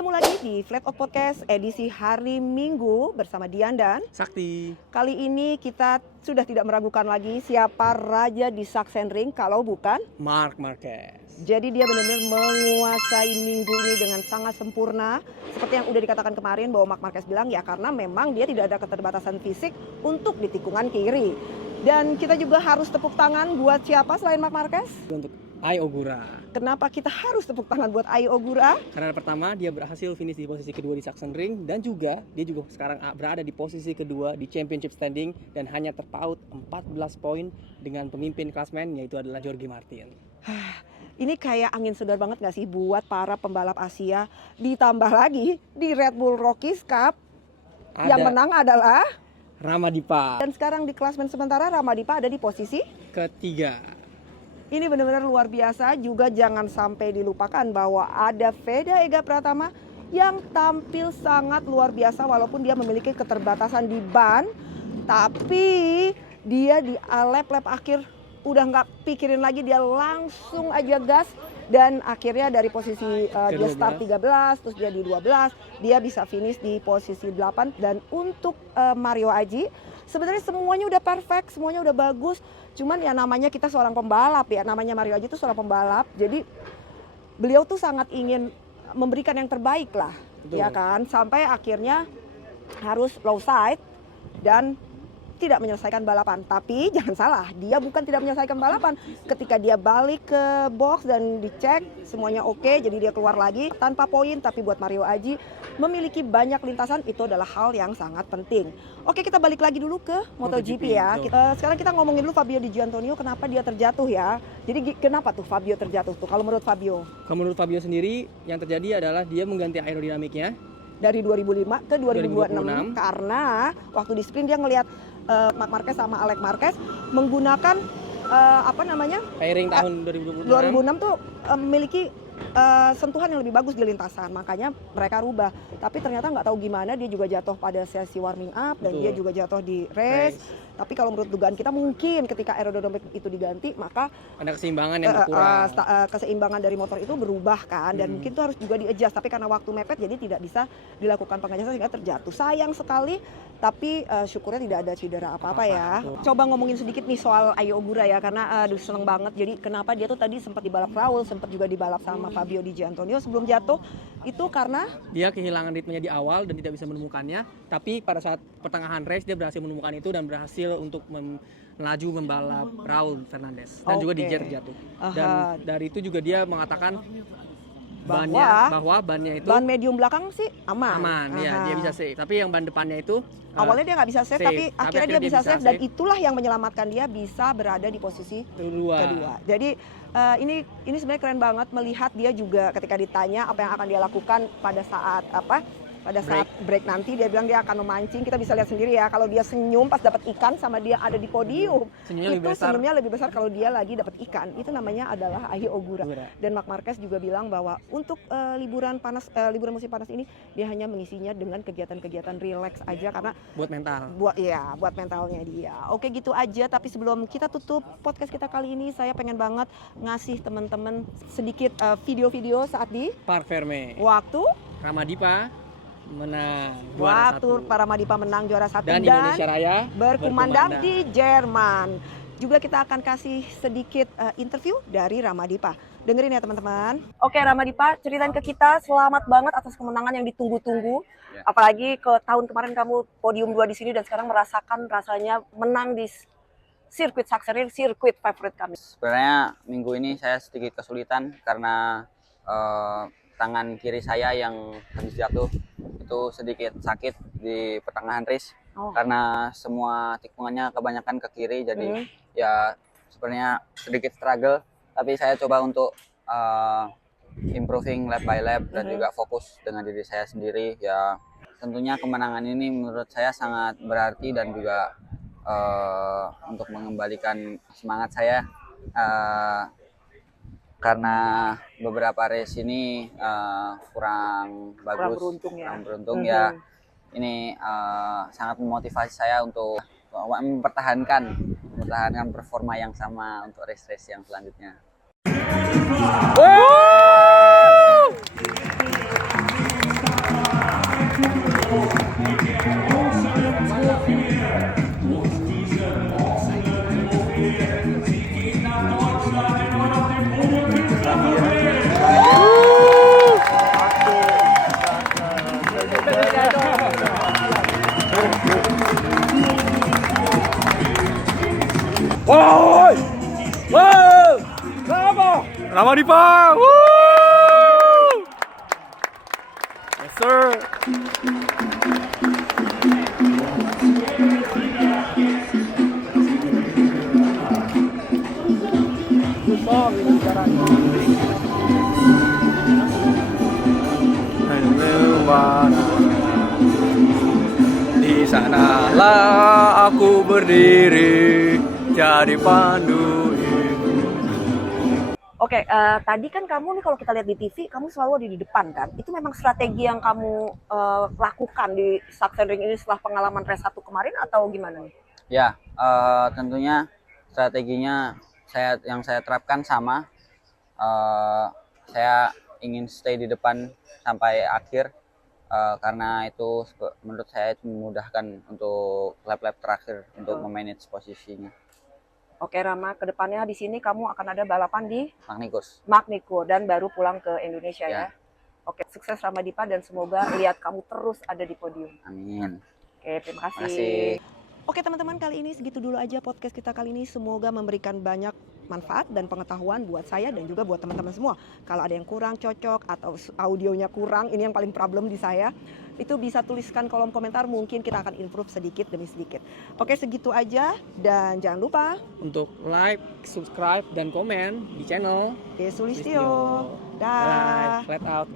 Ketemu lagi di Flat Out Podcast edisi hari Minggu bersama Dian dan Sakti. kali ini kita sudah tidak meragukan lagi siapa raja di Sachsenring kalau bukan Marc Marquez. Jadi dia benar-benar menguasai minggu ini dengan sangat sempurna. Seperti yang udah dikatakan kemarin bahwa Marc Marquez bilang ya karena memang dia tidak ada keterbatasan fisik untuk di tikungan kiri. Dan kita juga harus tepuk tangan buat siapa selain Marc Marquez? Untuk Ai Ogura. Kenapa kita harus tepuk tangan buat Ai Ogura? Karena pertama dia berhasil finish di posisi kedua di Sachsenring dan juga dia juga sekarang berada di posisi kedua di Championship Standing dan hanya terpaut 14 poin dengan pemimpin klasmen yaitu adalah Jorge Martin. Ini kayak angin segar banget gak sih buat para pembalap Asia? Ditambah lagi di Red Bull Rockies Cup yang menang adalah Ramadipa. Dan sekarang di klasmen sementara Ramadipa ada di posisi ketiga. Ini benar-benar luar biasa. Juga jangan sampai dilupakan bahwa ada Veda Ega Pratama yang tampil sangat luar biasa walaupun dia memiliki keterbatasan di ban. Tapi dia di lap akhir udah nggak pikirin lagi, dia langsung aja gas. Dan akhirnya dari posisi dia start 13, terus dia di 12, dia bisa finish di posisi 8. Dan untuk Mario Aji, sebenarnya semuanya udah perfect, semuanya udah bagus. Cuman ya namanya kita seorang pembalap ya, namanya Mario Aji itu seorang pembalap. Jadi beliau tuh sangat ingin memberikan yang terbaik lah. Betul. Ya kan, sampai akhirnya harus low side dan tidak menyelesaikan balapan. Tapi jangan salah, dia bukan tidak menyelesaikan balapan. Ketika dia balik ke box dan dicek semuanya oke, jadi dia keluar lagi tanpa poin. Tapi buat Mario Aji memiliki banyak lintasan itu adalah hal yang sangat penting. Oke, kita balik lagi dulu ke MotoGP ya. Sekarang kita ngomongin dulu Fabio Di Giannantonio, kenapa dia terjatuh ya. Jadi kenapa tuh Fabio terjatuh tuh kalau menurut Fabio? Kalau menurut Fabio sendiri yang terjadi adalah dia mengganti aerodinamiknya dari 2005 ke 2026 karena waktu di sprint dia ngelihat Marc Marquez sama Alex Marquez menggunakan pairing tahun 2006 tuh memiliki sentuhan yang lebih bagus di lintasan, makanya mereka rubah. Tapi ternyata nggak tahu gimana dia juga jatuh pada sesi warming up dan dia juga jatuh di race. Tapi kalau menurut dugaan kita mungkin ketika aerodinamik itu diganti maka ada keseimbangan yang berkurang. Keseimbangan dari motor itu berubah kan dan mungkin itu harus juga di-adjust. Tapi karena waktu mepet jadi tidak bisa dilakukan pengadjustan sehingga terjatuh. Sayang sekali, tapi syukurnya tidak ada cedera apa-apa ya. Coba ngomongin sedikit nih soal Ai Ogura ya karena seneng banget. Jadi kenapa dia tuh tadi sempat dibalap Raul, sempat juga dibalap sama Fabio Di Giannantonio sebelum jatuh itu karena dia kehilangan ritmenya di awal dan tidak bisa menemukannya. Tapi pada saat pertengahan race dia berhasil menemukan itu dan berhasil untuk melaju membalap Raul Fernandez dan juga di jatuh. Dan dari itu juga dia mengatakan bahwa bannya itu ban medium belakang sih aman. Ya, dia bisa save. Tapi yang ban depannya itu awalnya dia nggak bisa save, tapi akhirnya dia bisa save dan itulah yang menyelamatkan dia bisa berada di posisi kedua. Jadi ini sebenarnya keren banget melihat dia juga ketika ditanya apa yang akan dia lakukan pada saat break nanti, dia bilang dia akan memancing. Kita bisa lihat sendiri ya kalau dia senyum pas dapat ikan sama dia ada di podium. Senyumnya lebih besar kalau dia lagi dapat ikan. Itu namanya adalah Ai Ogura. Dan Marc Marquez juga bilang bahwa untuk liburan musim panas ini dia hanya mengisinya dengan kegiatan-kegiatan relax aja karena buat mental. Buat mentalnya dia. Oke, gitu aja. Tapi sebelum kita tutup podcast kita kali ini, saya pengen banget ngasih teman-teman sedikit video-video saat di Parc Fermé. Waktu Ramadipa menang Waktu para Ramadipa menang juara 1 dan Indonesia Raya berkumandang di Jerman. Juga kita akan kasih sedikit interview dari Ramadipa. Dengerin ya teman-teman. Oke Ramadipa, ceritain ke kita, selamat banget atas kemenangan yang ditunggu-tunggu. Ya. Apalagi ke tahun kemarin kamu podium 2 di sini dan sekarang merasakan rasanya menang di sirkuit Sachsenring, sirkuit favorit kami. Sebenarnya minggu ini saya sedikit kesulitan karena tangan kiri saya yang habis jatuh itu sedikit sakit di pertengahan race karena semua tikungannya kebanyakan ke kiri, jadi ya sebenarnya sedikit struggle, tapi saya coba untuk improving lap by lap dan juga fokus dengan diri saya sendiri. Ya tentunya kemenangan ini menurut saya sangat berarti dan juga untuk mengembalikan semangat saya karena beberapa race ini kurang beruntung ya. Ini sangat memotivasi saya untuk mempertahankan performa yang sama untuk race-race yang selanjutnya. Dipa. Woo! Yes, sir. Di sanalah aku berdiri jadi pandu. Oke, tadi kan kamu nih kalau kita lihat di TV, kamu selalu ada di depan kan? Itu memang strategi yang kamu lakukan di Sachsenring ini setelah pengalaman race 1 kemarin atau gimana nih? Ya, tentunya strateginya yang saya terapkan sama. Saya ingin stay di depan sampai akhir karena itu menurut saya itu memudahkan untuk lap-lap terakhir untuk memanage posisinya. Oke Rama, kedepannya di sini kamu akan ada balapan di Magnikus dan baru pulang ke Indonesia ya. Oke, sukses Rama Dipa dan semoga lihat kamu terus ada di podium. Amin. Oke, terima kasih. Terima kasih. Oke teman-teman, kali ini segitu dulu aja podcast kita kali ini. Semoga memberikan banyak manfaat dan pengetahuan buat saya dan juga buat teman-teman semua. Kalau ada yang kurang cocok atau audionya kurang, ini yang paling problem di saya, itu bisa tuliskan kolom komentar, mungkin kita akan improve sedikit demi sedikit. Oke, segitu aja dan jangan lupa Untuk like, subscribe, dan komen di channel Sulistyo. Dah. Flat Out.